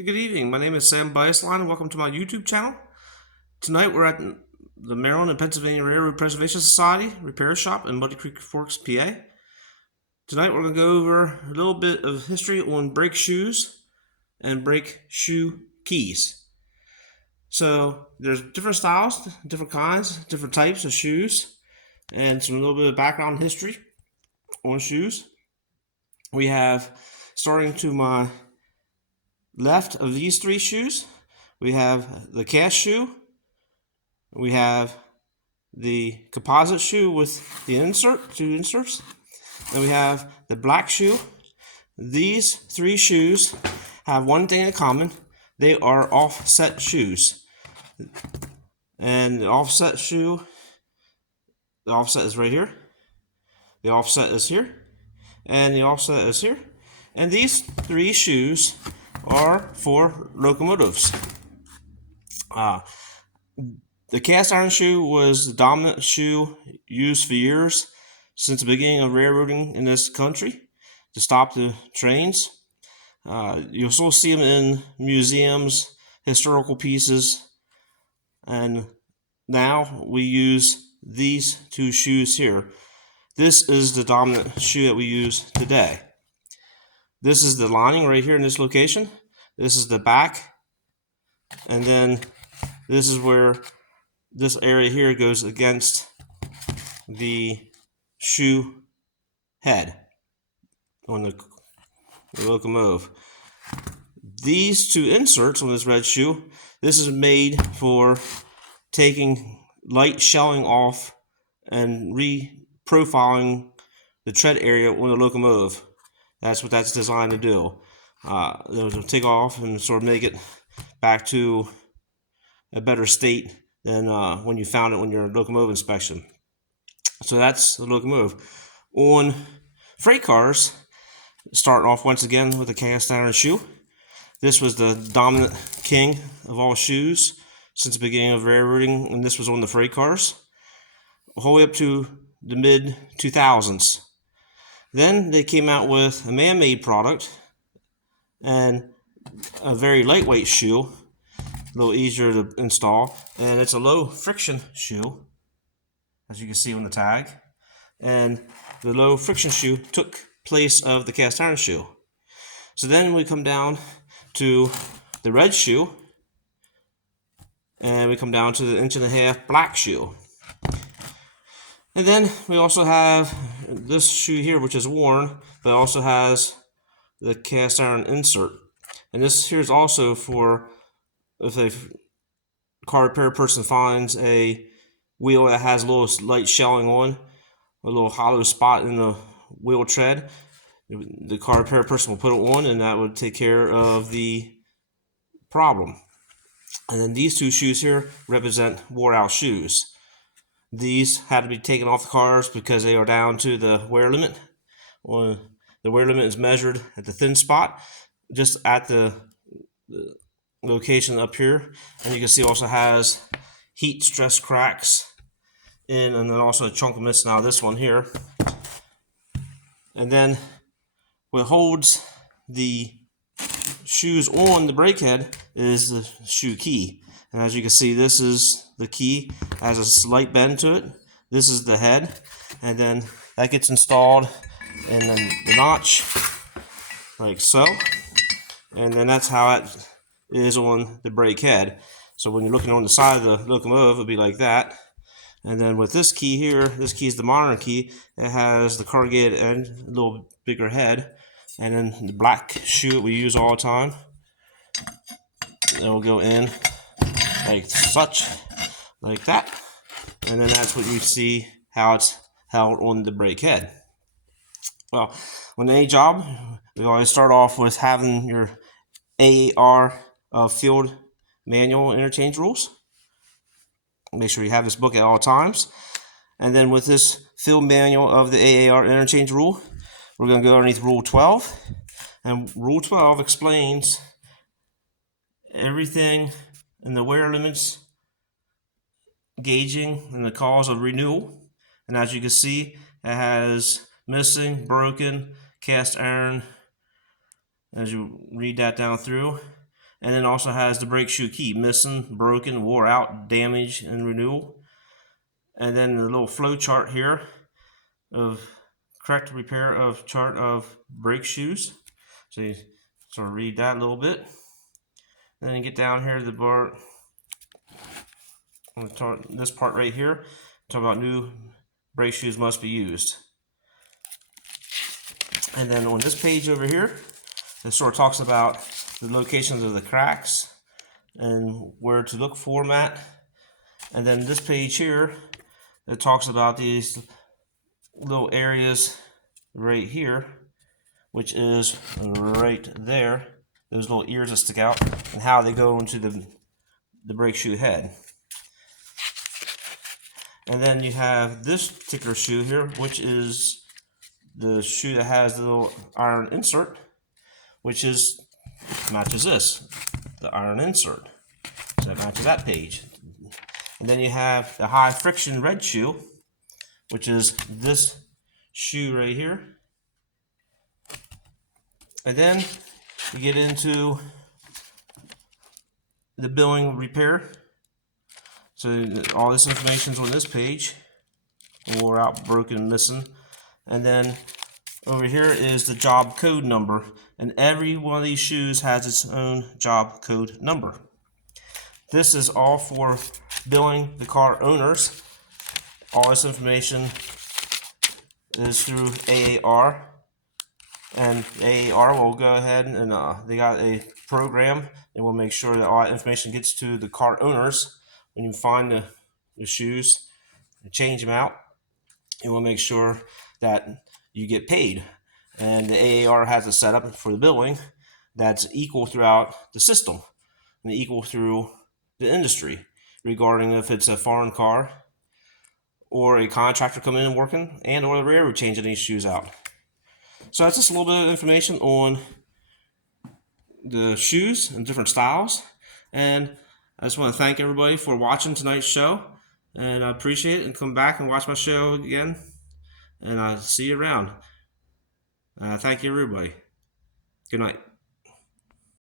Hey, good evening. My name is Sam Beisline, and welcome to my YouTube channel. Tonight we're at the Maryland and Pennsylvania Railroad Preservation Society repair shop in Muddy Creek Forks, PA. Tonight we're going to go over a little bit of history on brake shoes and brake shoe keys. So there's different styles, different kinds, different types of shoes, and some little bit of background history on shoes. We have, starting to my left of these three shoes, we have the cast shoe, we have the composite shoe with the two inserts, and we have the black shoe. These three shoes have one thing in common: they are offset shoes. And the offset shoe, the offset is right here, the offset is here, and the offset is here. And these three shoes are for locomotives. The cast iron shoe was the dominant shoe used for years since the beginning of railroading in this country to stop the trains. You'll still see them in museums, historical pieces, and now we use these two shoes here. This is the dominant shoe that we use today. This is the lining right here in this location. This is the back, and then this is where this area here goes against the shoe head on the locomotive. These two inserts on this red shoe, this is made for taking light shelling off and re-profiling the tread area on the locomotive. That's what that's designed to do. It'll take off and sort of make it back to a better state than when you found it on your locomotive inspection. So that's the locomotive. On freight cars, starting off once again with the cast iron shoe. This was the dominant king of all shoes since the beginning of railroading, and this was on the freight cars, all the way up to the mid 2000s. Then they came out with a man-made product and a very lightweight shoe, a little easier to install, and it's a low friction shoe, as you can see on the tag. And the low friction shoe took place of the cast iron shoe. So then we come down to the red shoe, and we come down to the 1.5 inch black shoe. And then we also have this shoe here, which is worn, but also has the cast iron insert. And this here is also for if a car repair person finds a wheel that has a little light shelling on, a little hollow spot in the wheel tread, the car repair person will put it on, and that would take care of the problem. And then these two shoes here represent wore out shoes. These had to be taken off the cars because they are down to the wear limit. The wear limit is measured at the thin spot, just at the location up here, and you can see also has heat stress cracks in, and then also a chunk of mist. Now this one here, and then what holds the shoes on the brake head is the shoe key. And as you can see, this is the key, has a slight bend to it. This is the head, and then that gets installed in the notch like so, and then that's how it is on the brake head. So when you're looking on the side of the locomotive, it'll be like that. And then with this key here, this key is the modern key. It has the corrugated end, a little bigger head, and then the black shoe we use all the time, it will go in like such, like that, and then that's what you see how it's held on the brake head. Well, on any job, we always start off with having your AAR field manual interchange rules. Make sure you have this book at all times. And then with this field manual of the AAR interchange rule, we're going to go underneath Rule 12. And Rule 12 explains everything in the wear limits, gauging, and the cause of renewal. And as you can see, it has missing, broken, cast iron, as you read that down through. And then also has the brake shoe key: missing, broken, wore out, damage, and renewal. And then the little flow chart here of correct repair of chart of brake shoes. So you sort of read that a little bit. And then you get down here to the bar. This part right here, talk about new brake shoes must be used. And then on this page over here, it sort of talks about the locations of the cracks and where to look for them at. And then this page here, it talks about these little areas right here, which is right there, those little ears that stick out, and how they go into the brake shoe head. And then you have this particular shoe here, which is the shoe that has the little iron insert, which matches this, the iron insert. So it matches that page. And then you have the high friction red shoe, which is this shoe right here. And then you get into the billing repair. So all this information is on this page: wore out, broken, missing. And then over here is the job code number, and every one of these shoes has its own job code number. This is all for billing the car owners. All this information is through AAR, and AAR will go ahead and they got a program, and will make sure that all that information gets to the car owners. When you find the shoes and change them out, it will make sure that you get paid. And the AAR has a setup for the billing that's equal throughout the system and equal through the industry, regarding if it's a foreign car or a contractor coming in and working, and or the railroad changing these shoes out. So that's just a little bit of information on the shoes and different styles. And I just want to thank everybody for watching tonight's show, and I appreciate it. And come back and watch my show again, and I'll see you around. Thank you, everybody. Good night.